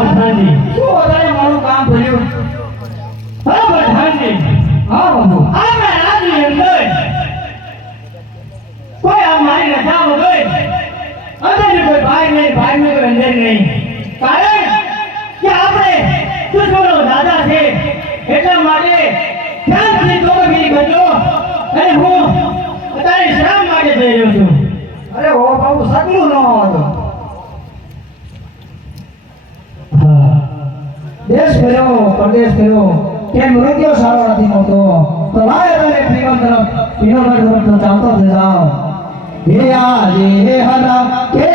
પ્રધાનજી શું વધારે મારું કામ ભર્યું? હા પ્રધાનજી હા બાબુ. આ મેળાની અંદર. કોઈ આ મારી રજા વગર. અંદર કોઈ ભાઈ નહીં ભાઈ ને કોઈ અંદર નહીં. કારણ કે આપણે દુશ્મનો દાદા છે. એટલા માટે ધ્યાન કરી તો મેરી બદલો અને હું અત્યારે શ્રામ માટે જઈ રહ્યો છું? અરે ઓ બાબુ સગલું ન હતો દેશ ફેર્યો પરદેશ ફેર્યો કેમ મૃત્યુ સારો નથી મળતો? તો લાય તારે પ્રેમ તરફ પીનોગઢ તરફ તો ચાલતો જ જાઓ. હે આજે હે હરા, કે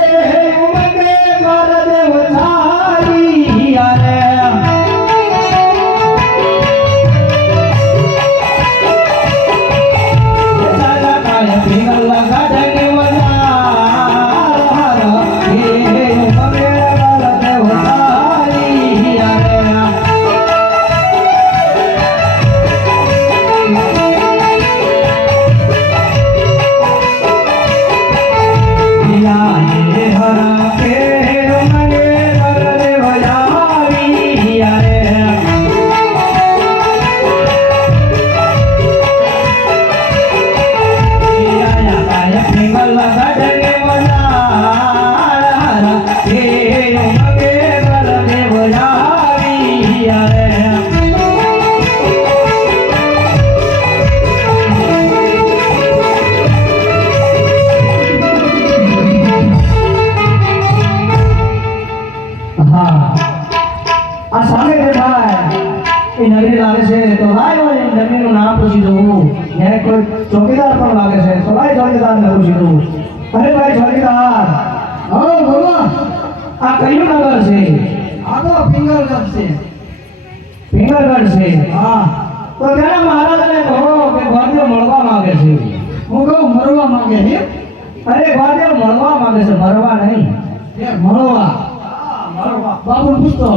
કાય જમીનનું નામ એને કોઈ ચોકીદાર પણ લાગે છે. તો લાય ચોકીદારને પૂછી દઉં અરે ભાઈ ચોકીદાર. હા બોલો. આ કયું નગર છે? આ તો પિંગલગઢ છે. પિંગલગઢ છે? હા. તો ત્યાં મહારાજને કહો કે ભાગ્ય મળવા માંગે છે. હું કહું મરવા માંગે છે? અરે ભાગ્ય મળવા માંગે છે મરવા નહીં. મળવા. બાબુ પૂછતો.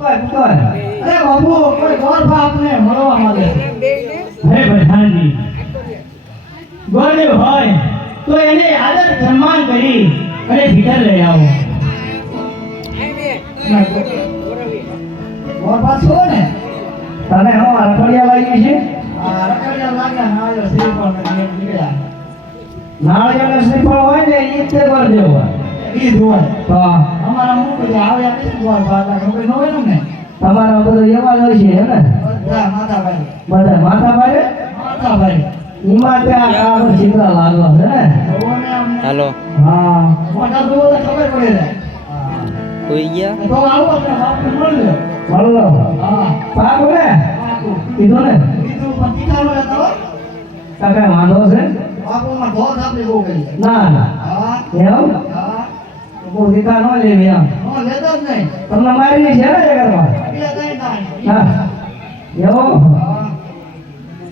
અરે બાબુ કોઈ ગોર બાપને મળવા માંગે છે હે પ્રધાનજી ગોળદેવ હોય તો એને આદર સન્માન કરી અને ભીતર લઈ આવો. ને? તને હું રખડિયા લાગી છે? રખડિયા લાગે નાળિયો શ્રીફળ નીકળ્યા. નાળિયો શ્રીફળ હોય ને એ તે પર જેવો ઈ તો અમારા મુખ જે લાગે ન હોય ને તમારા બધો એવા જ હોય છે હે ને? બધા માથા ભાઈ બધા માથા ભાઈ માથા ભાઈ હાલો હા ખબર પડે કોઈ ગયા તો આવો મળી હા પાકું ને કીધું ને કાકા વાંધો છે બાપુમાં ધોધ આપણે બહુ કરી ના ના હા એમ હા બહુ દીકા ન લેવી એમ નો લેતો જ નહીં તમને મારી છે ને જગરમાં હા એવો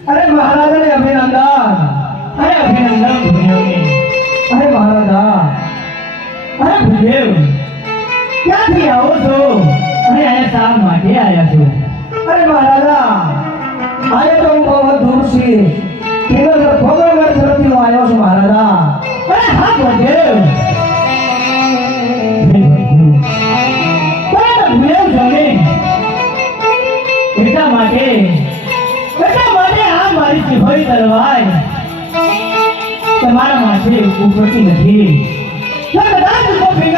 અરે મહારાજાને અભિનંદન. અરે અભિનંદન ભૂદેવને અરે મહારાજા, અરે ભૂદેવ. ક્યાંથી આવો છો? અને અહીંયા શા માટે આવ્યા છો. અરે મહારાજા, આજે તો હું બહુ દૂર છું. કેવલ ભગવાન તરફથી હું આવ્યો છું, મહારાજા. અરે હા, ભૂદેવ. સિંહોઈ તલવાર તમારા માથે ઉપરથી નથી. કોઈ